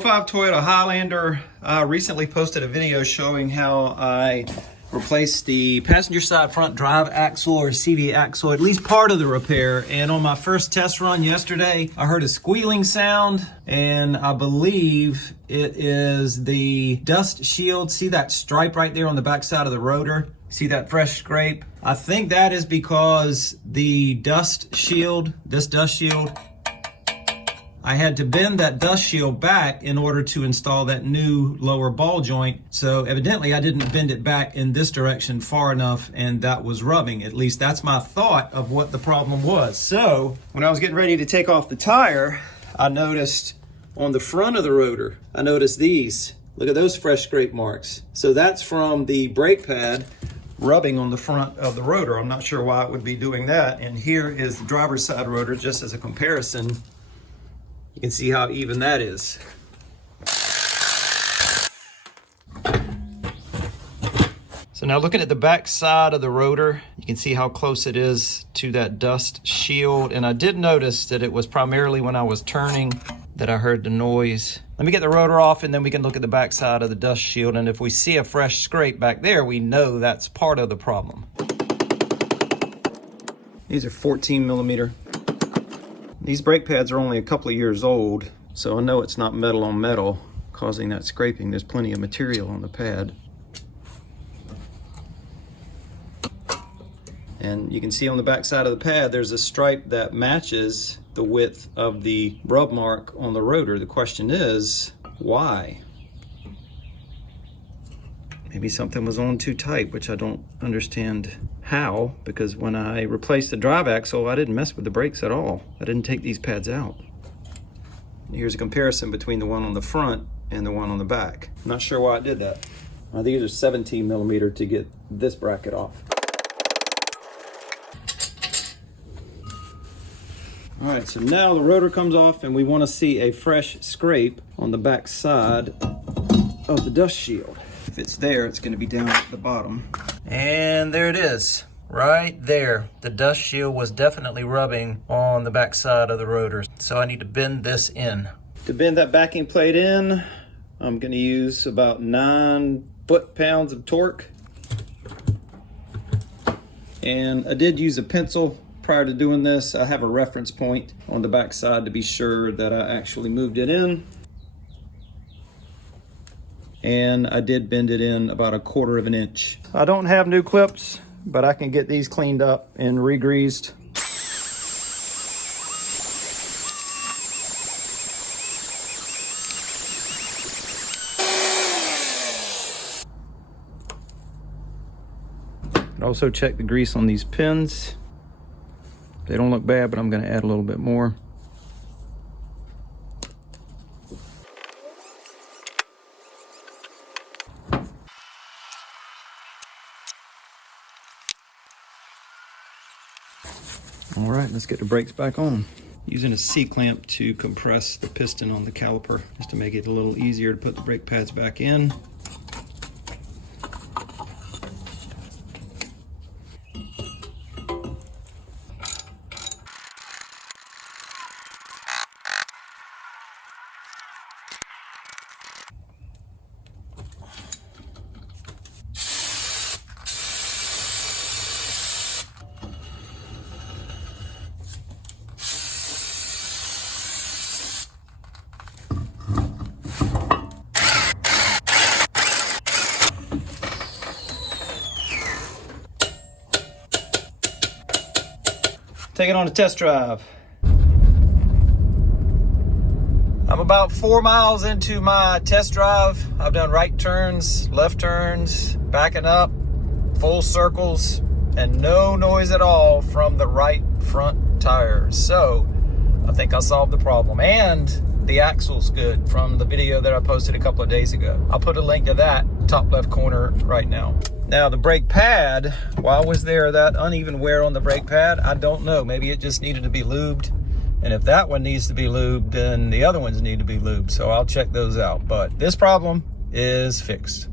05 Toyota Highlander. I recently posted a video showing how I replaced the passenger side front drive axle or CV axle, at least part of the repair. And on my first test run yesterday, I heard a squealing sound, and I believe it is the dust shield. See that stripe right there on the back side of the rotor? See that fresh scrape? I think that is because the dust shield, this dust shield, I had to bend that dust shield back in order to install that new lower ball joint. So evidently I didn't bend it back in this direction far enough, and that was rubbing. At least that's my thought of what the problem was. So when I was getting ready to take off the tire, I noticed on the front of the rotor, I noticed these. Look at those fresh scrape marks. So that's from the brake pad rubbing on the front of the rotor. I'm not sure why it would be doing that. And here is the driver's side rotor, just as a comparison. You can see how even that is. So now looking at the back side of the rotor, you can see how close it is to that dust shield. And I did notice that it was primarily when I was turning that I heard the noise. Let me get the rotor off and then we can look at the back side of the dust shield. And if we see a fresh scrape back there, we know that's part of the problem. These are 14 millimeter. These brake pads are only a couple of years old, so I know it's not metal on metal causing that scraping. There's plenty of material on the pad. And you can see on the back side of the pad, there's a stripe that matches the width of the rub mark on the rotor. The question is, why? Maybe something was on too tight, which I don't understand how, because when I replaced the drive axle, I didn't mess with the brakes at all. I didn't take these pads out. Here's a comparison between the one on the front and the one on the back. I'm not sure why I did that. These are 17 millimeter to get this bracket off. All right, so now the rotor comes off and we want to see a fresh scrape on the back side of the dust shield. If it's there, it's going to be down at the bottom. And there it is, right there. The dust shield was definitely rubbing on the back side of the rotor. So I need to bend this in. To bend that backing plate in, I'm going to use about 9 foot-pounds of torque. And I did use a pencil prior to doing this. I have a reference point on the back side to be sure that I actually moved it in. And I did bend it in about 1/4 of an inch. I don't have new clips, but I can get these cleaned up and re-greased. Also check the grease on these pins. They don't look bad, but I'm going to add a little bit more. All right, let's get the brakes back on. Using a C-clamp to compress the piston on the caliper, just to make it a little easier to put the brake pads back in. Take it on a test drive. I'm about 4 miles into my test drive. I've done right turns, left turns, backing up, full circles, and no noise at all from the right front tire. So I think I solved the problem. And the axle's good from the video that I posted a couple of days ago. I'll put a link to that top left corner right now. Now the brake pad, why was there that uneven wear on the brake pad? I don't know. Maybe it just needed to be lubed. And if that one needs to be lubed, then the other ones need to be lubed. So I'll check those out. But this problem is fixed.